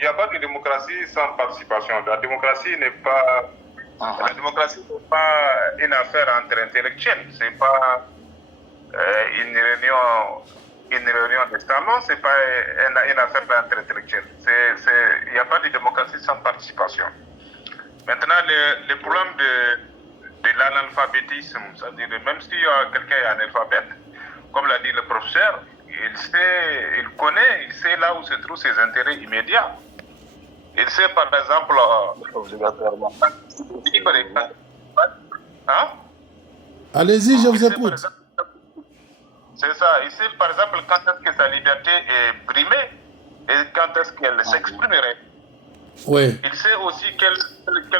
il n'y a pas de démocratie sans participation. La démocratie n'est pas une affaire entre intellectuels. C'est pas une réunion de salon, c'est pas une affaire entre intellectuels. Il n'y a pas de démocratie sans participation. Maintenant, le problème de l'analphabétisme, c'est-à-dire même si quelqu'un est analphabète, comme l'a dit le professeur, il sait là où se trouvent ses intérêts immédiats. Il sait par exemple... Hein? Allez-y, je vous écoute. C'est ça. Il sait par exemple quand est-ce que sa liberté est brimée et quand est-ce qu'elle s'exprimerait. Oui. Il sait aussi quelles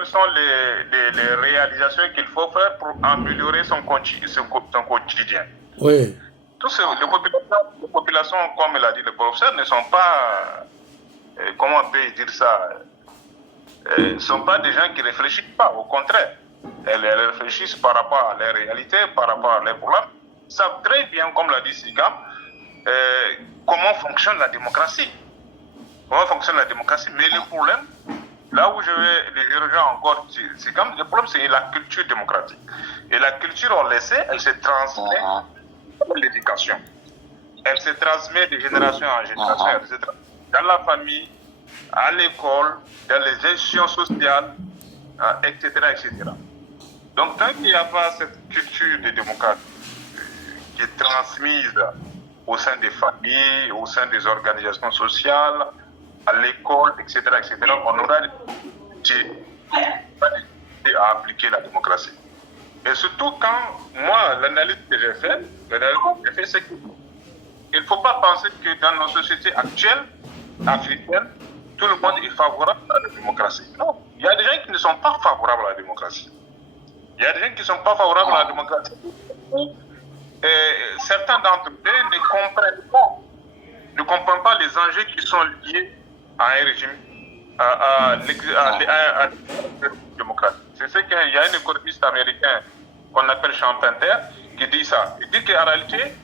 sont les réalisations qu'il faut faire pour améliorer son quotidien. Oui. Tous les populations, comme l'a dit le professeur, ne sont pas, comment on peut dire ça, ne sont pas des gens qui ne réfléchissent pas, au contraire. Elles réfléchissent par rapport à leurs réalités, par rapport à leurs problèmes. Ils savent très bien, comme l'a dit Sigam, comment fonctionne la démocratie. Comment fonctionne la démocratie. Mais le problème, là où je rejoins encore Sigam, le problème c'est la culture démocratique. Et la culture, on le sait, elle se transmet par l'éducation. Elle se transmet de génération en génération. Elle se transmet dans la famille, à l'école, dans les institutions sociales, etc., etc. Donc, tant qu'il n'y a pas cette culture de démocratie qui est transmise au sein des familles, au sein des organisations sociales, à l'école, etc., on aura à appliquer la démocratie. Et surtout quand, moi, l'analyse que j'ai faite, c'est qu'il ne faut pas penser que dans nos sociétés actuelles, africaines, tout le monde est favorable à la démocratie. Non, il y a des gens qui ne sont pas favorables à la démocratie. Il y a des gens qui ne sont pas favorables à la démocratie. Et certains d'entre eux ne comprennent pas les enjeux qui sont liés à un régime, à démocratique. C'est ce qu'il y a un économiste américain qu'on appelle Champanter qui dit ça. Il dit qu'en réalité,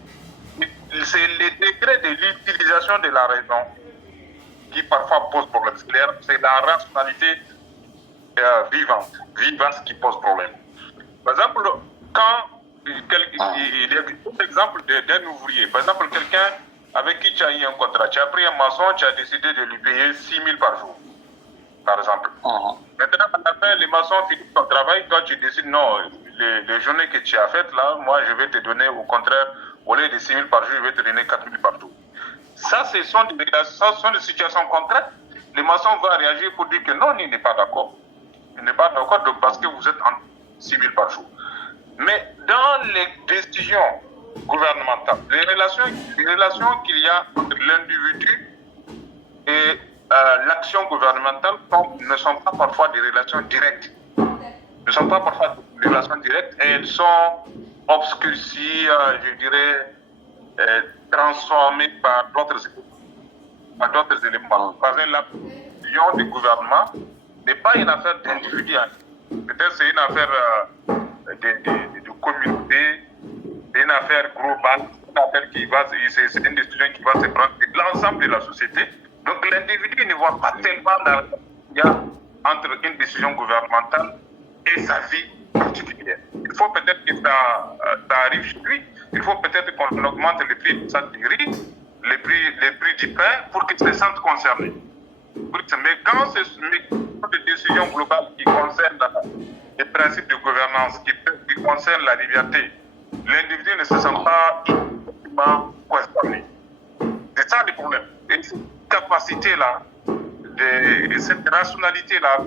c'est les degrés de l'utilisation de la raison qui parfois pose problème. C'est la rationalité vivante qui pose problème. Par exemple, quand il y a un exemple d'un ouvrier, par exemple, quelqu'un avec qui tu as eu un contrat, tu as pris un maçon, tu as décidé de lui payer 6 000 par jour, par exemple. Maintenant, à la fin, les maçons finissent son travail, toi tu décides, non, les journées que tu as faites là, moi je vais te donner au contraire, au lieu de 6 000 par jour, je vais te donner 4 000 par jour. Ça, ce sont des situations concrètes. Les maçons vont réagir pour dire que non, il n'est pas d'accord. Il n'est pas d'accord parce que vous êtes en 6 000 par jour. Mais dans les décisions gouvernementales, les relations qu'il y a entre l'individu et l'action gouvernementale ne sont pas parfois des relations directes. Ne sont pas parfois des relations directes et elles sont obscurcies, je dirais, transformées par d'autres éléments. Par exemple, la décision du gouvernement n'est pas une affaire d'individu. Peut-être c'est une affaire de communauté, c'est une affaire globale, c'est une décision qui va se prendre de l'ensemble de la société. Donc l'individu ne voit pas tellement la différence entre une décision gouvernementale et sa vie particulière. Il faut peut-être que ça arrive chez lui, il faut peut-être qu'on augmente le prix du sac du riz, les prix du pain pour qu'il se sente concerné. Mais quand c'est des décisions globales qui concernent les principes de gouvernance, qui concernent la liberté, l'individu ne se sent pas immédiatement concerné. C'est ça le problème. Et cette capacité-là, cette rationalité-là,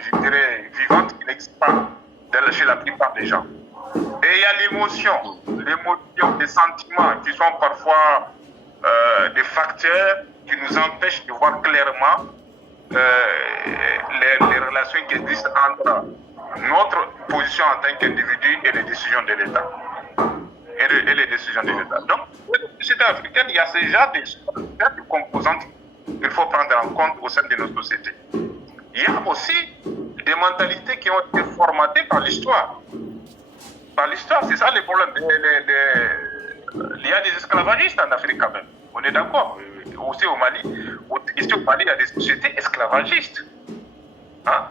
je dirais, vivante, qui n'existe pas chez la plupart des gens. Et il y a l'émotion, les sentiments qui sont parfois des facteurs qui nous empêchent de voir clairement les relations qui existent entre notre position en tant qu'individu et les décisions de l'État. Et les décisions de l'État. Donc, dans la société africaine, il y a ce genre de composantes qu'il faut prendre en compte au sein de nos sociétés. Il y a aussi des mentalités qui ont été formatées par l'histoire. Par l'histoire, c'est ça le problème. Il y a des esclavagistes en Afrique quand même. On est d'accord. aussi au Mali. Ici au Mali, il y a des sociétés esclavagistes. Hein?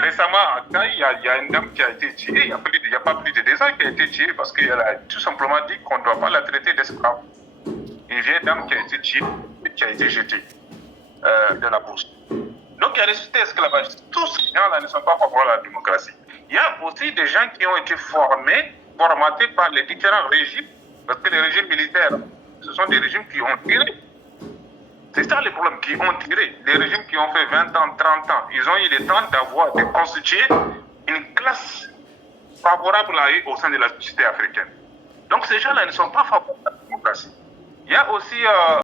Récemment, il y a une dame qui a été tuée, il n'y a pas plus de 2 ans qui a été tuée parce qu'elle a tout simplement dit qu'on ne doit pas la traiter d'esclave. Une vieille dame qui a été tuée, qui a été jetée de la bourse. Donc il y a des sociétés esclavagistes. Tous ces gens-là ne sont pas favorables à la démocratie. Il y a aussi des gens qui ont été formatés par les différents régimes, parce que les régimes militaires, ce sont des régimes qui ont tiré. C'est ça le problème, qui ont tiré. Les régimes qui ont fait 20 ans, 30 ans, ils ont eu le temps de constituer une classe favorable à eux au sein de la société africaine. Donc ces gens-là ne sont pas favorables à la démocratie. Il y a aussi